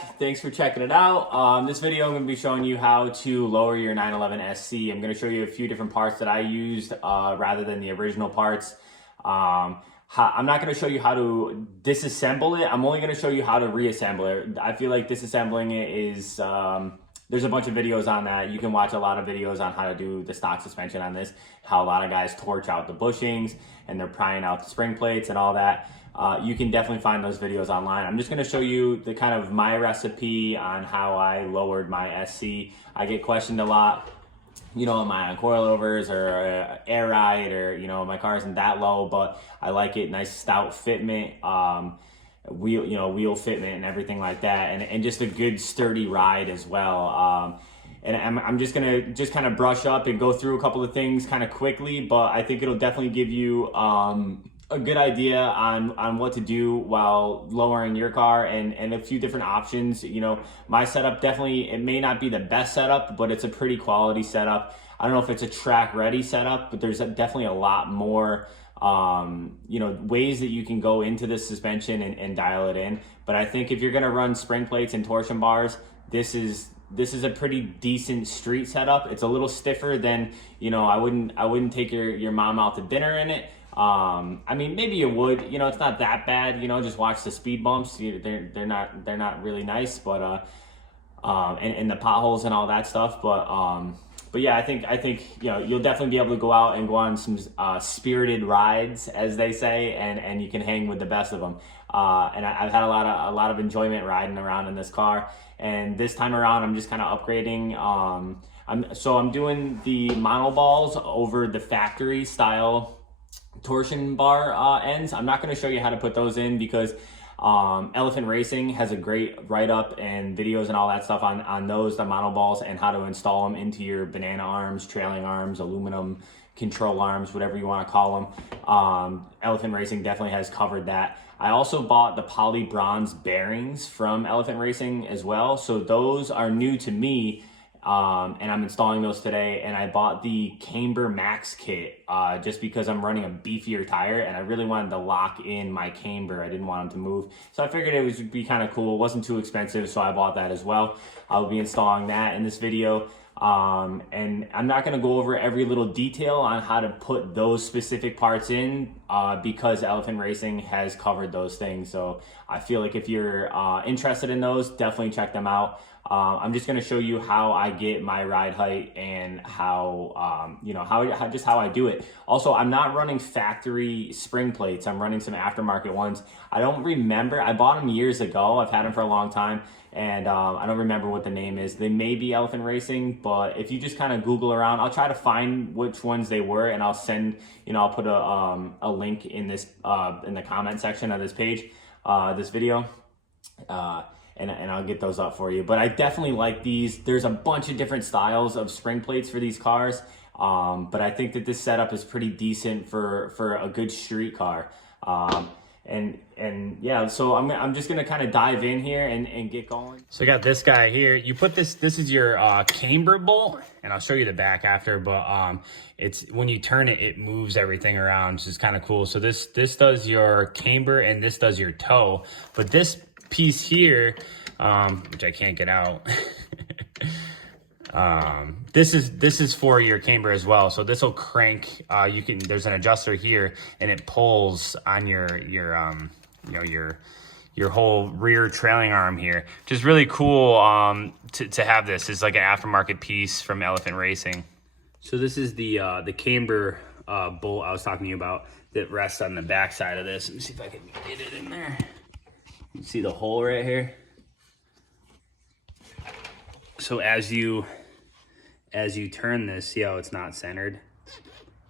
back. Thanks for checking it out. This video I'm going to be showing you how to lower your 911 SC. I'm going to show you a few different parts that I used rather than the original parts. I'm not going to show you how to disassemble it. I'm only going to show you how to reassemble it. I feel like disassembling it is, there's a bunch of videos on that. You can watch a lot of videos on how to do the stock suspension on this, how a lot of guys torch out the bushings and they're prying out the spring plates and all that. You can definitely find those videos online. I'm just going to show you the kind of my recipe on how I lowered my SC. I get questioned a lot, you know, am I on coilovers or air ride, or, you know, my car isn't that low, but I like it nice stout fitment, wheel fitment and everything like that, and just a good sturdy ride as well. And I'm just gonna kind of brush up and go through a couple of things kind of quickly, but I think it'll definitely give you a good idea on what to do while lowering your car, and a few different options. You know, my setup definitely, it may not be the best setup, but it's a pretty quality setup. I don't know if it's a track ready setup, but there's definitely a lot more ways that you can go into this suspension and dial it in. But I think if you're gonna run spring plates and torsion bars, this is a pretty decent street setup. It's a little stiffer than, you know, I wouldn't take your mom out to dinner in it. I mean, maybe you would, you know, it's not that bad, you know, just watch the speed bumps. They're not really nice, but, and the potholes and all that stuff. But yeah, I think, you know, you'll definitely be able to go out and go on some, spirited rides, as they say, and you can hang with the best of them. And I've had a lot of enjoyment riding around in this car. And this time around, I'm just kind of upgrading. I'm doing the mono balls over the factory style torsion bar ends. I'm not going to show you how to put those in because Elephant Racing has a great write-up and videos and all that stuff on those, the mono balls, and how to install them into your banana arms, trailing arms, aluminum control arms, whatever you want to call them. Elephant Racing definitely has covered that. I also bought the poly bronze bearings from Elephant Racing as well, so those are new to me. And I'm installing those today, and I bought the Camber Max kit just because I'm running a beefier tire and I really wanted to lock in my camber. I didn't want them to move, so I figured it would be kind of cool. It wasn't too expensive, so I bought that as well. I'll be installing that in this video, and I'm not going to go over every little detail on how to put those specific parts in because Elephant Racing has covered those things. So I feel like if you're interested in those, definitely check them out. I'm just going to show you how I get my ride height and how I do it. Also, I'm not running factory spring plates. I'm running some aftermarket ones. I don't remember. I bought them years ago. I've had them for a long time, and I don't remember what the name is. They may be Elephant Racing, but if you just kind of Google around, I'll try to find which ones they were, and I'll send, you know, I'll put a link in this in the comment section of this page, this video. And I'll get those up for you. But I definitely like these. There's a bunch of different styles of spring plates for these cars. But I think that this setup is pretty decent for a good street car. And yeah, so I'm just gonna kind of dive in here and get going. So I got this guy here. You put this is your camber bolt, and I'll show you the back after, but it's when you turn it, it moves everything around, which is kind of cool. So this does your camber and this does your toe. But this piece here, which I can't get out, this is for your camber as well. So this will crank. There's an adjuster here, and it pulls on your whole rear trailing arm here, which is really cool. To have this is like an aftermarket piece from Elephant Racing. So this is the camber bolt I was talking to you about that rests on the back side of this. Let me see if I can get it in there. You see the hole right here? So as you turn this, see how it's not centered?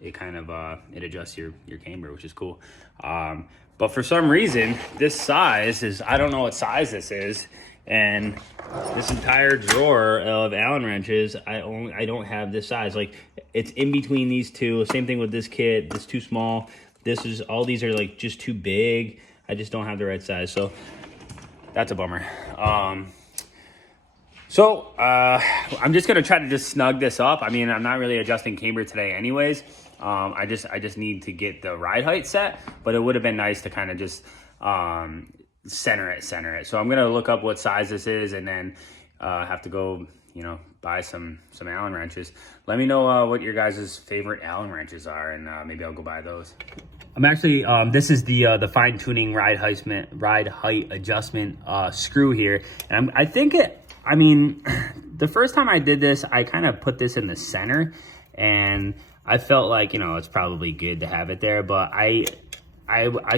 It kind of it adjusts your camber, which is cool. But for some reason, this size is, I don't know what size this is, and this entire drawer of Allen wrenches, I don't have this size. Like, it's in between these two. Same thing with this kit. This too small. All these are like just too big. I just don't have the right size, so that's a bummer. I'm just gonna try to just snug this up. I mean, I'm not really adjusting camber today anyways. I just need to get the ride height set, but it would have been nice to kind of just center it. So I'm gonna look up what size this is, and then have to go, you know, buy some Allen wrenches. Let me know what your guys' favorite Allen wrenches are, and maybe I'll go buy those. I'm actually, this is the fine tuning ride height adjustment screw here, and I mean, the first time I did this, I kind of put this in the center, and I felt like, you know, it's probably good to have it there, but I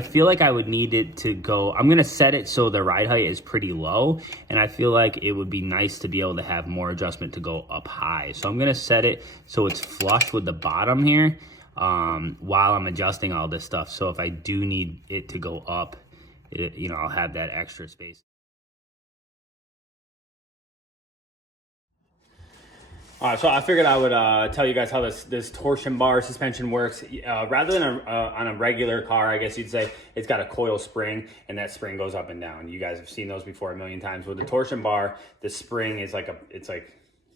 feel like I would need it to go, I'm gonna set it so the ride height is pretty low, and I feel like it would be nice to be able to have more adjustment to go up high. So I'm gonna set it so it's flush with the bottom here while I'm adjusting all this stuff. So if I do need it to go up, you know, I'll have that extra space. So I figured I would tell you guys how this torsion bar suspension works. Rather than on a regular car, I guess you'd say, it's got a coil spring, and that spring goes up and down. You guys have seen those before a million times. With the torsion bar, the spring is like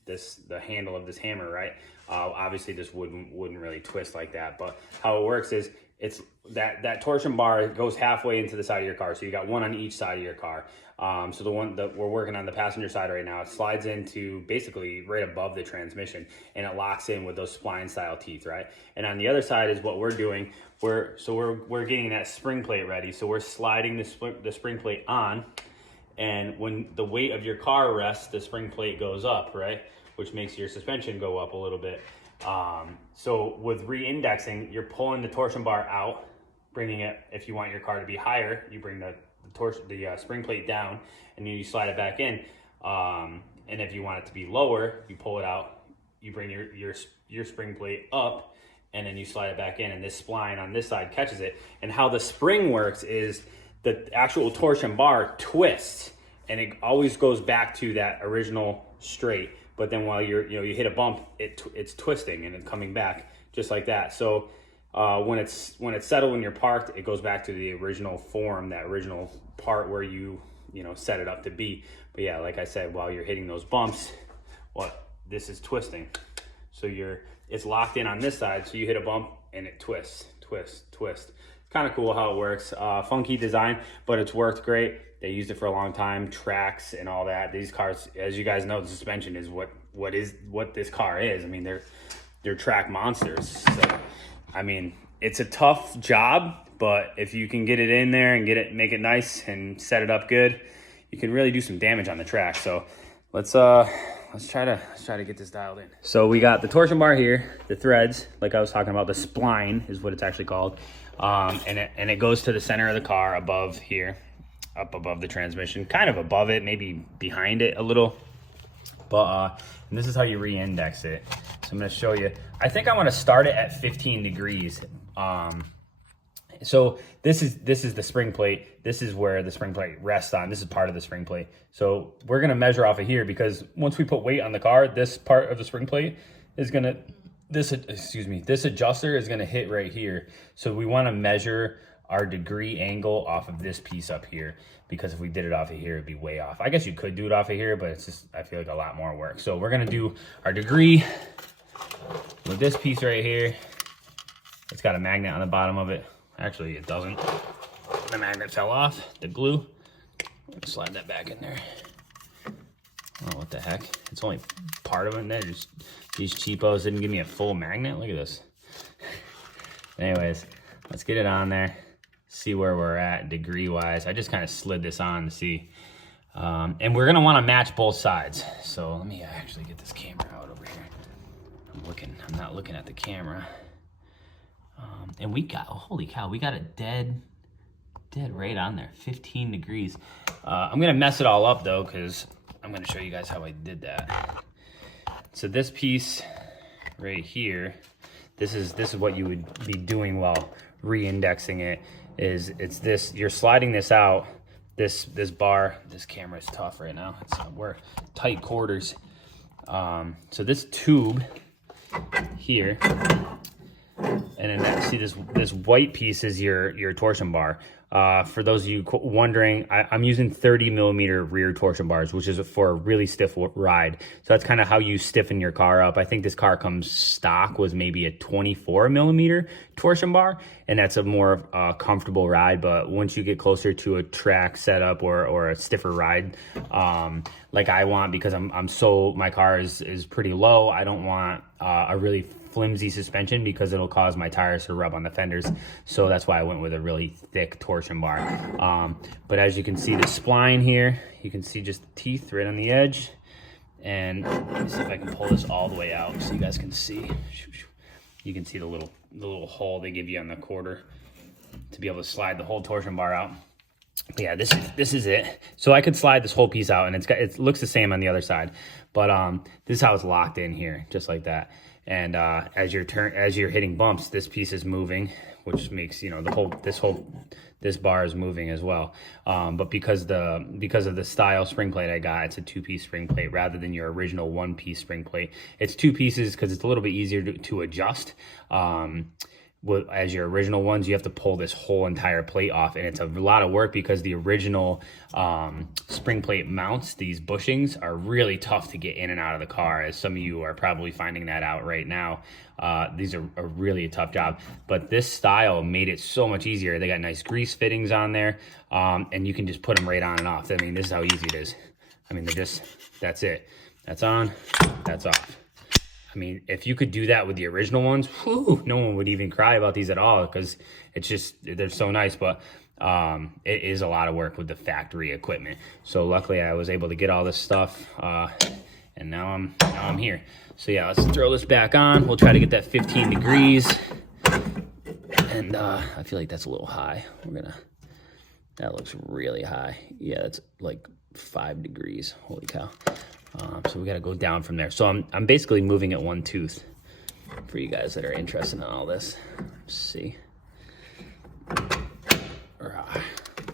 the handle of this hammer, right? Obviously this wouldn't really twist like that, but how it works is it's that torsion bar goes halfway into the side of your car. So you got one on each side of your car. So the one that we're working on the passenger side right now, it slides into basically right above the transmission, and it locks in with those spline style teeth, right? And on the other side is what we're doing. We're getting that spring plate ready. So we're sliding the spring plate on, and when the weight of your car rests, the spring plate goes up, right? Which makes your suspension go up a little bit. So with re-indexing, you're pulling the torsion bar out, bringing it, if you want your car to be higher, you bring the spring plate down, and then you slide it back in. And if you want it to be lower, you pull it out, you bring your spring plate up, and then you slide it back in, and this spline on this side catches it. And how the spring works is the actual torsion bar twists, and it always goes back to that original straight. But then while you hit a bump, it's twisting and it's coming back just like that. So when it's settled when you're parked, it goes back to the original form, that original part where you set it up to be. But yeah, like I said, while you're hitting those bumps, this is twisting. So it's locked in on this side, so you hit a bump and it twists. It's kind of cool how it works. Funky design, but it's worked great. They used it for a long time, tracks and all that. These cars, as you guys know, the suspension is what this car is. I mean, they're track monsters. So, I mean, it's a tough job, but if you can get it in there and make it nice and set it up good, you can really do some damage on the track. So let's try to get this dialed in. So we got the torsion bar here, the threads, like I was talking about, the spline is what it's actually called. And it goes to the center of the car above here, up above the transmission, kind of above it, maybe behind it a little. But and this is how you re-index it. So I'm going to show you. I think I want to start it at 15 degrees. So this is the spring plate. This is where the spring plate rests on. This is part of the spring plate. So we're going to measure off of here, because once we put weight on the car, this part of the spring plate is going to, this adjuster is going to hit right here. So we want to measure our degree angle off of this piece up here, because if we did it off of here, it'd be way off. I guess you could do it off of here, but it's just, I feel like a lot more work. So we're going to do our degree with this piece right here. It's got a magnet on the bottom of it. Actually, it doesn't. The magnet fell off, the glue. Slide that back in there. Oh, what the heck? It's only part of it in there. Just, these cheapos didn't give me a full magnet. Look at this. Anyways, let's get it on there. See where we're at degree-wise. I just kind of slid this on to see. And we're gonna wanna match both sides. So let me actually get this camera out over here. I'm not looking at the camera. And we got, holy cow, we got a dead right on there, 15 degrees. I'm gonna mess it all up though, because I'm gonna show you guys how I did that. So this piece right here, this is what you would be doing while re-indexing it, is it's this, you're sliding this out, this bar. This camera is tough right now. We're tight quarters. So this tube here, and then see this white piece is your torsion bar. For those of you wondering, I'm using 30 millimeter rear torsion bars, which is for a really stiff ride. So that's kind of how you stiffen your car up. I think this car comes stock was maybe a 24 millimeter torsion bar, and that's a more comfortable ride. But once you get closer to a track setup or a stiffer ride, like I want, because my car is pretty low, I don't want a really flimsy suspension because it'll cause my tires to rub on the fenders. So that's why I went with a really thick torsion bar. But as you can see, the spline here, you can see just the teeth right on the edge. And let me see if I can pull this all the way out so you guys can see. You can see the little hole they give you on the quarter to be able to slide the whole torsion bar out. But yeah, this is it. So I could slide this whole piece out, and it looks the same on the other side. But this is how it's locked in here, just like that. And as you're hitting bumps, this piece is moving, which makes, you know, this bar is moving as well. But because of the style spring plate I got, it's a 2-piece spring plate rather than your original 1-piece spring plate. It's 2 pieces because it's a little bit easier to adjust. As your original ones, you have to pull this whole entire plate off, and it's a lot of work because the original spring plate mounts, these bushings, are really tough to get in and out of the car, as some of you are probably finding that out right now. These are really a tough job, but this style made it so much easier. They got nice grease fittings on there, and you can just put them right on and off. I mean, this is how easy it is. I mean, that's it. That's on, that's off. I mean, if you could do that with the original ones, whew, no one would even cry about these at all because they're so nice. But it is a lot of work with the factory equipment. So luckily I was able to get all this stuff, and now I'm here. So yeah, let's throw this back on. We'll try to get that 15 degrees. And I feel like that's a little high. That looks really high. Yeah, that's like 5 degrees. Holy cow. So we got to go down from there. So I'm basically moving it 1 tooth for you guys that are interested in all this. Let's see. I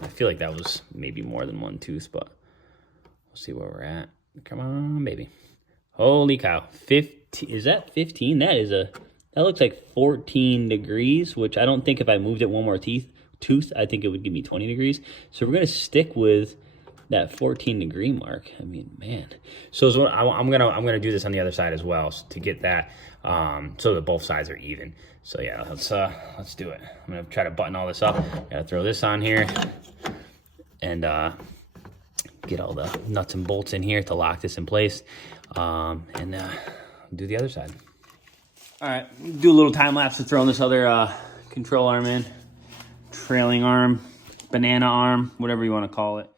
feel like that was maybe more than 1 tooth, but we'll see where we're at. Come on, baby. Holy cow. 15, is that 15? That looks like 14 degrees, which I don't think if I moved it 1 more tooth, I think it would give me 20 degrees. So we're going to stick with that 14 degree mark. I mean, man. So I'm gonna do this on the other side as well to get that so that both sides are even. So yeah, let's do it. I'm gonna try to button all this up. Gotta throw this on here and get all the nuts and bolts in here to lock this in place, and do the other side. All right, do a little time lapse of throwing this other control arm in, trailing arm, banana arm, whatever you want to call it.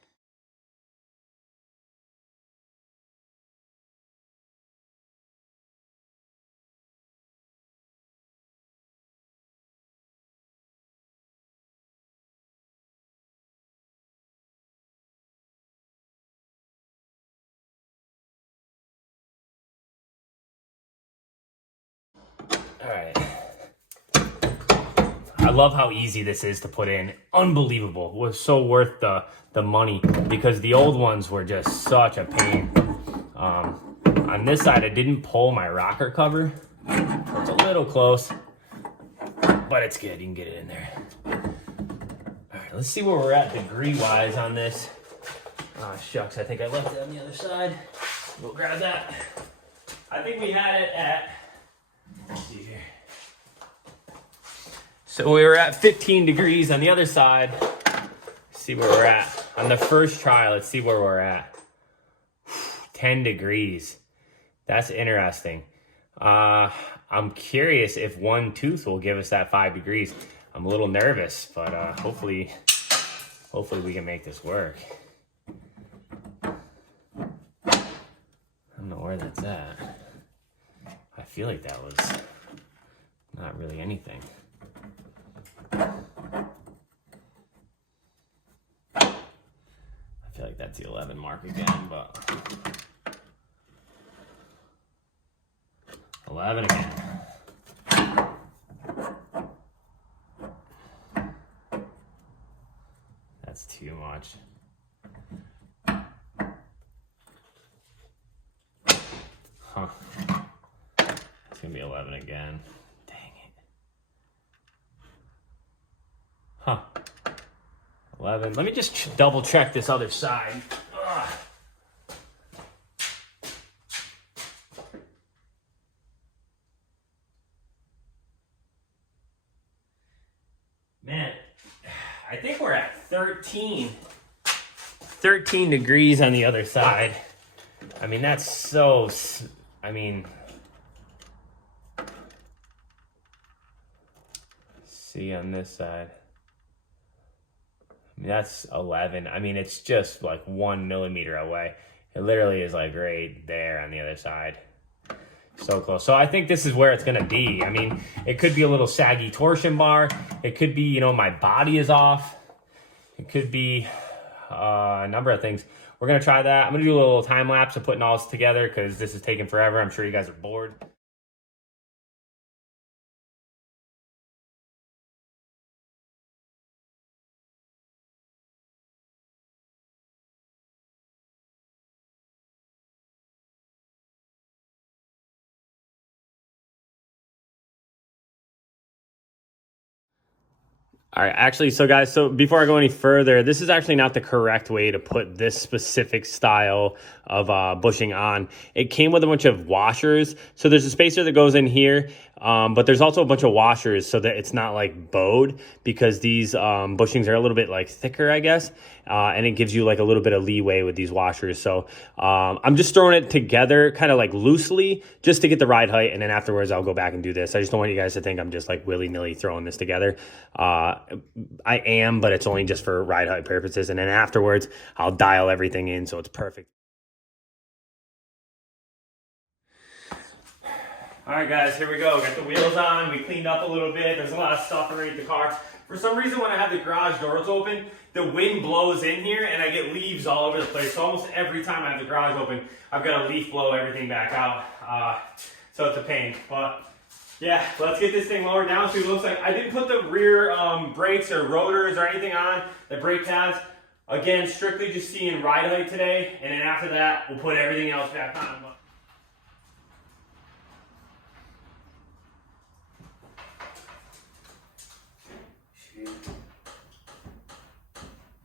All right. I love how easy this is to put in. Unbelievable. It was so worth the money because the old ones were just such a pain. On this side, I didn't pull my rocker cover. So it's a little close, but it's good. You can get it in there. All right, let's see where we're at degree-wise on this. Oh, shucks. I think I left it on the other side. We'll grab that. I think we had it at... Let's see here. So we were at 15 degrees on the other side. Let's see where we're at. On the first try, let's see where we're at. 10 degrees. That's interesting. I'm curious if 1 tooth will give us that 5 degrees. I'm a little nervous, but hopefully we can make this work. I don't know where that's at. I feel like that was not really anything. I feel like that's the 11 mark again, but 11 again. That's too much. Huh. It's gonna be 11 again. Dang it. Huh. 11. Let me just double check this other side. Ugh. Man, I think we're at 13 degrees on the other side. I mean, that's so, I mean, see on this side. I mean, that's 11. I mean, it's just like 1 millimeter away. It literally is like right there on the other side. So close. So I think this is where it's going to be. I mean, it could be a little saggy torsion bar. It could be, you know, my body is off. It could be a number of things. We're going to try that. I'm going to do a little time lapse of putting all this together because this is taking forever. I'm sure you guys are bored. All right, actually, so guys, so before I go any further, this is actually not the correct way to put this specific style of bushing on. It came with a bunch of washers. So there's a spacer that goes in here, but there's also a bunch of washers so that it's not like bowed, because these bushings are a little bit like thicker, I guess. And it gives you like a little bit of leeway with these washers. So I'm just throwing it together kind of like loosely just to get the ride height. And then afterwards, I'll go back and do this. I just don't want you guys to think I'm just like willy-nilly throwing this together. I am, but it's only just for ride height purposes. And then afterwards, I'll dial everything in so it's perfect. All right, guys, here we go. Got the wheels on. We cleaned up a little bit. There's a lot of stuff underneath the car. For some reason, when I have the garage doors open, the wind blows in here and I get leaves all over the place. So almost every time I have the garage open, I've got a leaf blow everything back out. So it's a pain. But yeah, let's get this thing lowered down. So it looks like I didn't put the rear brakes or rotors or anything on, the brake pads. Again, strictly just seeing ride height today. And then after that, we'll put everything else back on.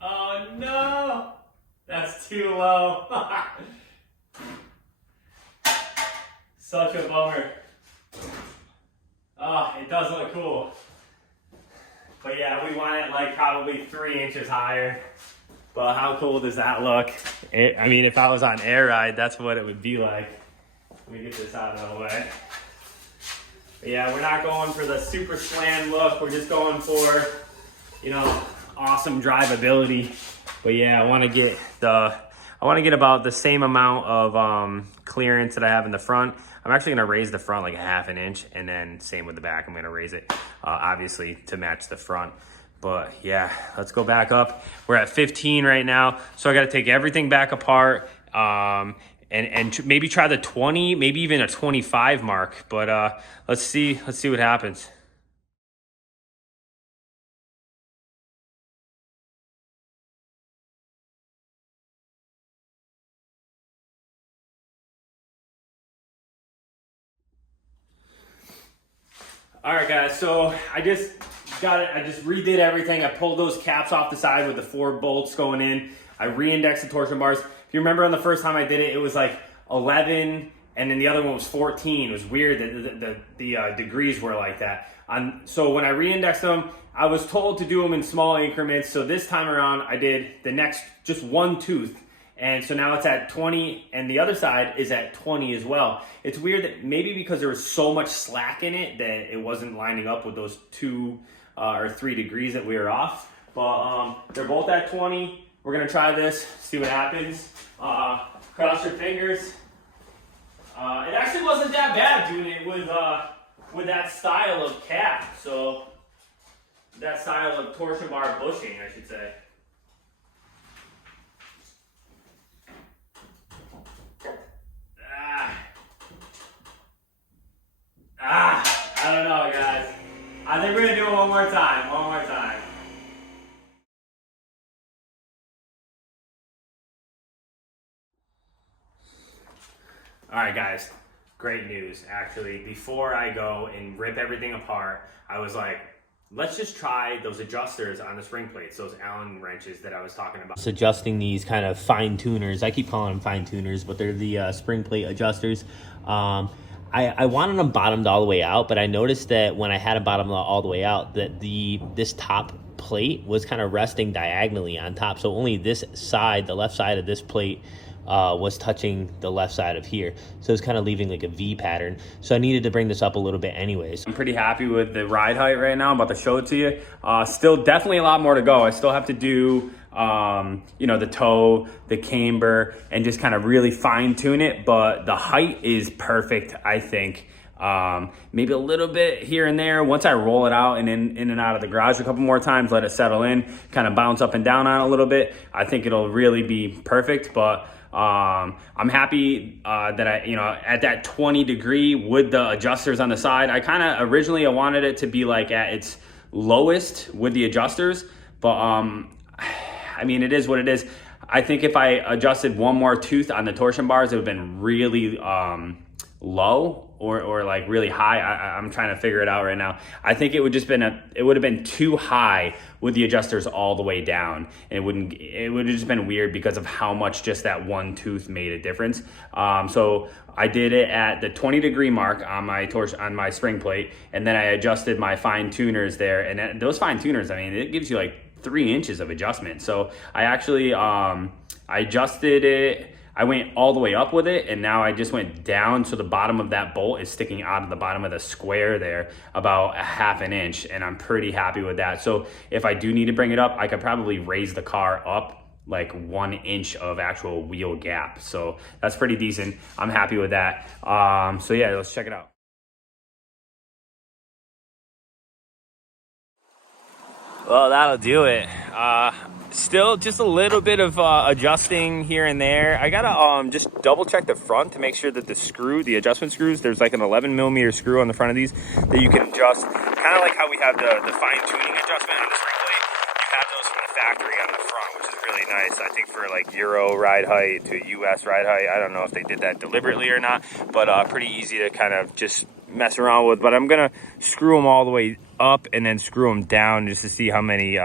Oh no, that's too low. Such a bummer. Oh, it does look cool. But yeah, we want it like probably 3 inches higher. But how cool does that look? I mean, if I was on air ride, that's what it would be like. Let me get this out of the way. But yeah, we're not going for the super slam look. We're just going for, you know, awesome drivability. But yeah, I want to get about the same amount of clearance that I have in the front. I'm actually going to raise the front like a 1/2 inch, and then same with the back. I'm going to raise it obviously to match the front. But yeah, let's go back up. We're at 15 right now, so I got to take everything back apart and maybe try the 20, maybe even a 25 mark. But let's see what happens. All right, guys, so I just got it. I just redid everything. I pulled those caps off the side with the 4 bolts going in. I re-indexed the torsion bars. If you remember on the first time I did it, it was like 11, and then the other one was 14. It was weird that the degrees were like that. So when I re-indexed them, I was told to do them in small increments. So this time around, I did the next, just 1 tooth. And so now it's at 20, and the other side is at 20 as well. It's weird that maybe because there was so much slack in it that it wasn't lining up with those 2 or 3 degrees that we were off. But they're both at 20. We're gonna try this, see what happens. Cross your fingers. It actually wasn't that bad doing it with that style of cap. So that style of torsion bar bushing, I should say. I don't know, guys. I think we're gonna do it one more time. All right, guys. Great news. Actually, before I go and rip everything apart, I was like, let's just try those adjusters on the spring plates, those Allen wrenches that I was talking about. It's adjusting these kind of fine tuners. I keep calling them fine tuners, but they're the spring plate adjusters. I wanted them bottomed all the way out, but I noticed that when I had them bottomed all the way out, that this top plate was kind of resting diagonally on top. So only this side, the left side of this plate, was touching the left side of here. So it's kind of leaving like a V pattern. So I needed to bring this up a little bit anyways. I'm pretty happy with the ride height right now. I'm about to show it to you. Still definitely a lot more to go. I still have to do, you know, the toe, the camber, and just kind of really fine tune it. But the height is perfect, I think. Maybe a little bit here and there. Once I roll it out and in and out of the garage a couple more times, let it settle in, kind of bounce up and down on it a little bit, I think it'll really be perfect. But I'm happy that I, you know, at that 20 degree with the adjusters on the side. I kind of originally I wanted it to be like at its lowest with the adjusters, but I mean, it is what it is. I think if I adjusted one more tooth on the torsion bars, it would have been really low or like really high. I'm trying to figure it out right now. I think it would have been too high with the adjusters all the way down, and it would have just been weird because of how much just that one tooth made a difference. So I did it at the 20 degree mark on my spring plate, and then I adjusted my fine tuners there. And those fine tuners, I mean, it gives you like 3 inches of adjustment. So I actually I adjusted it. I went all the way up with it, and now I just went down, so the bottom of that bolt is sticking out of the bottom of the square there about a 1/2 inch, and I'm pretty happy with that. So if I do need to bring it up, I could probably raise the car up like 1 inch of actual wheel gap. So that's pretty decent. I'm happy with that. So yeah, let's check it out. Well, that'll do it. Still just a little bit of adjusting here and there. I gotta just double check the front to make sure that the adjustment screws, there's like an 11mm screw on the front of these that you can adjust, kind of like how we have the fine tuning adjustment on the spring plate. You have those from the factory on the front, which is really nice. I think for like Euro ride height to US ride height. I don't know if they did that deliberately or not, but pretty easy to kind of just mess around with. But I'm gonna screw them all the way up and then screw them down just to see how many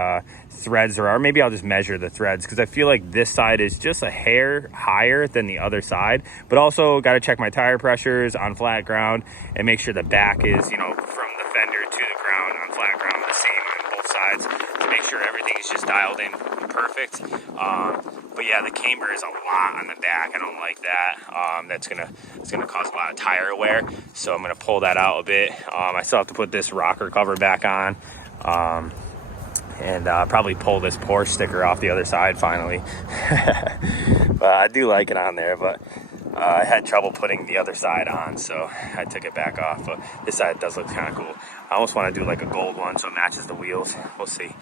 threads there are. Maybe I'll just measure the threads, because I feel like this side is just a hair higher than the other side. But also got to check my tire pressures on flat ground and make sure the back is, you know, from the fender to the ground on flat ground the same on both sides, to make sure everything is just dialed in perfect. But yeah, the camber is a lot on the back. I don't like that. It's gonna cause a lot of tire wear, so I'm gonna pull that out a bit. I still have to put this rocker cover back on, and probably pull this Porsche sticker off the other side finally. But I do like it on there, but I had trouble putting the other side on, so I took it back off. But this side does look kind of cool. I almost want to do like a gold one so it matches the wheels. We'll see.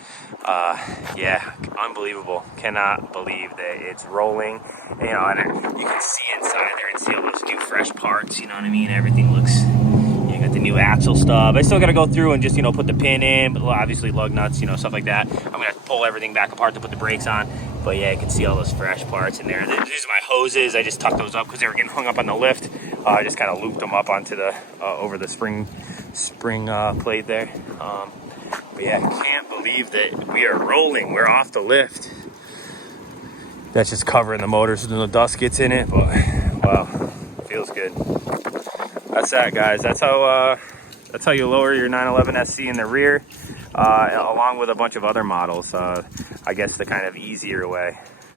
Yeah, unbelievable. Cannot believe that it's rolling. You know, and you can see inside there and see all those new fresh parts. You know what I mean? Everything looks. You got the new axle stub. I still got to go through and just, you know, put the pin in, but obviously lug nuts, you know, stuff like that. I'm gonna pull everything back apart to put the brakes on. But yeah, you can see all those fresh parts in there. These are my hoses. I just tucked those up because they were getting hung up on the lift. I just kind of looped them up onto the over the spring plate there. But yeah, I can't believe that we are rolling. We're off the lift. That's just covering the motor so no dust gets in it. But wow, feels good. That's that, guys. That's how you lower your 911 SC in the rear, along with a bunch of other models. I guess the kind of easier way.